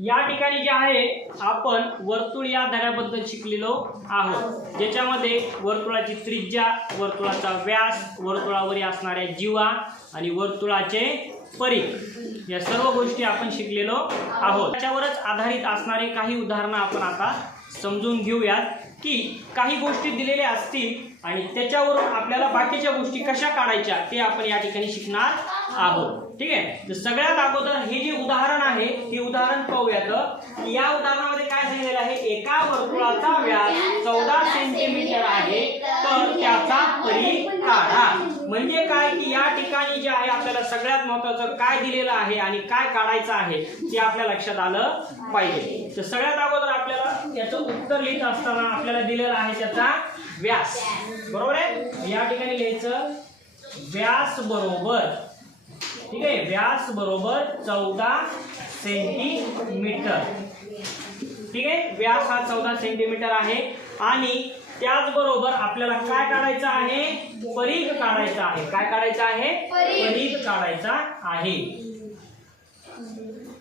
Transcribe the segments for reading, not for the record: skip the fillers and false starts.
या ठिकाणी जे आहे आपण वर्तुळ या धड्याबद्दल शिकलेलो आहोत, ज्याच्यामध्ये वर्तुळाची त्रिज्या, वर्तुळाचा व्यास, वर्तुळावरील असणाऱ्या जीवा आणि वर्तुळाचे परिघ या सर्व गोष्टी आपण शिकलेलो आहोत। त्याच्यावरच आधारित असणारे काही उदाहरणं आपण आता समजून घेऊयात की काही गोष्टी दिलेल्या असतील आणि त्याच्यावरून आपल्याला बाकीच्या गोष्टी कशा काढायच्या ते आपण या ठिकाणी शिकणार आहोत। ठीक आहे, तर सगळ्यात अगोदर हे जे उदाहरण आहे ते उदाहरण पाहूयात। या उदाहरणामध्ये काय सांगितलेलं आहे, एका वर्तुळाचा व्यास 14 सेंटीमीटर आहे तर त्याचा परिघ काढा। म्हणजे काय की या ठिकाणी जे आहे आपल्याला सगळ्यात महत्त्वाचं काय दिलेलं आहे आणि काय काढायचं आहे ते आपल्या लक्षात आलं पाहिजे। तर सगळ्यात अगोदर आपल्याला याचं उत्तर लिहित असताना आपल्याला दिलेला आहे त्याचा व्यास, बरोबर आहे। या ठिकाणी लिहायचं व्यास बरोबर, ठीक आहे, व्यास बरोबर 14 सेंटीमीटर। ठीक आहे, व्यास हा 14 सेंटीमीटर आहे आणि त्याचबरोबर आपल्याला काय काढायचं आहे, परिघ काढायचा आहे। काय काढायचं आहे, परिघ काढायचा आहे।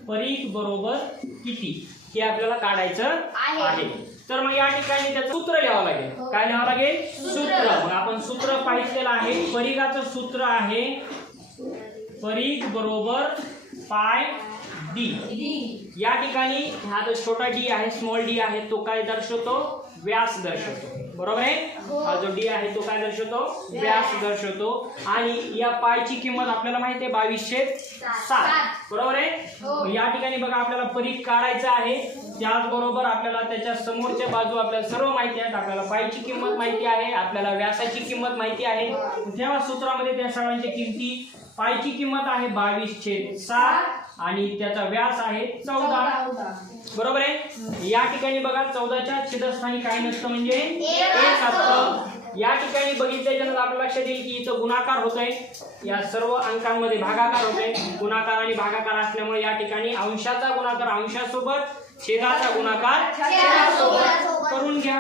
परिघ बरोबर किती हे आपल्याला काढायचं आहे। तर मग या ठिकाणी त्याचं सूत्र लिहावं लागेल। काय लिहावं लागेल, सूत्र। मग आपण सूत्र पाहिलेलं आहे, परिघाचं सूत्र आहे परिघ बरोबर पाय डी। या ठिकाणी हा जो छोटा डी आहे, स्मॉल डी आहे, तो काय दर्शवतो, व्यास दर्शवतो, बरोबर आहे। हा जो डी आहे तो काय दर्शवतो, व्यास दर्शवतो। आणि या पायची किंमत आपल्याला माहिती आहे 22/7, बरोबर आहे। या ठिकाणी बघा आपल्याला परिघ काढायचा आहे, त्याचबरोबर आपल्याला त्याच्या समोरच्या बाजू आपल्याला सर्व माहिती आहे। आपल्याला पायची किंमत माहिती आहे, आपल्याला व्यासाची किंमत माहिती आहे। तेव्हा सूत्रामध्ये त्या सर्वांच्या किमती, पायची किंमत आहे 22/7 आणि त्याचा व्यास आहे 14, बरोबर आहे। या ठिकाणी बघा 14च्या छेदस्थानी काही नसतं म्हणजे 1 असतं। या ठिकाणी बघितल्यानंतर आपल्या लक्षात येईल की इथं गुणाकार होतोय, या सर्व अंकांमध्ये भागाकार होतोय। गुणाकार आणि भागाकार असल्यामुळे या ठिकाणी अंशाचा गुणाकार अंशासोबत, छेदाचा गुणाकार छेदासोबत करून घ्या।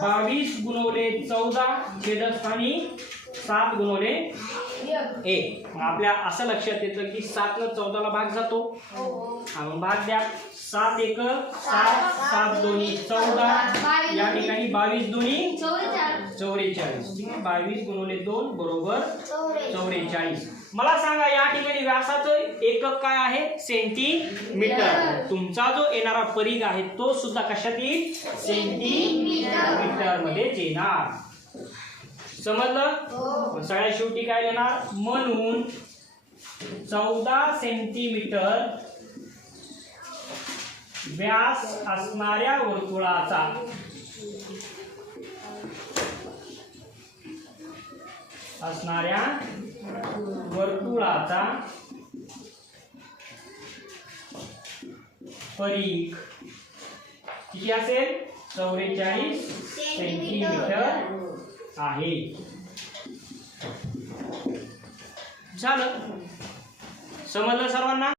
22 × 14 छेदस्थानी 7 × 1। आपल्या असं लक्षात येतं की 7 न 14 ला भाग जातो, भाग द्या। 7 × 1 7, 7 × 2 14, या ठिकाणी 22 × 2 44। ठीक आहे, 22 × 2 बरोबर 44। मला सांगा या ठिकाणी व्यासाचं एकक काय आहे, सेंटीमीटर। तुमचा जो येणारा परिघ आहे तो सुद्धा कशात येईल, सेंटीमीटर मध्येच येणार। समजलं। सगळ्या शेवटी काय लिहिणार, म्हणून 14 सेंटीमीटर व्यास असणाऱ्या वर्तुळाचा परिघ किती असेल, 44 सेंटीमीटर आहे। झालं, समजलं सर्वांना।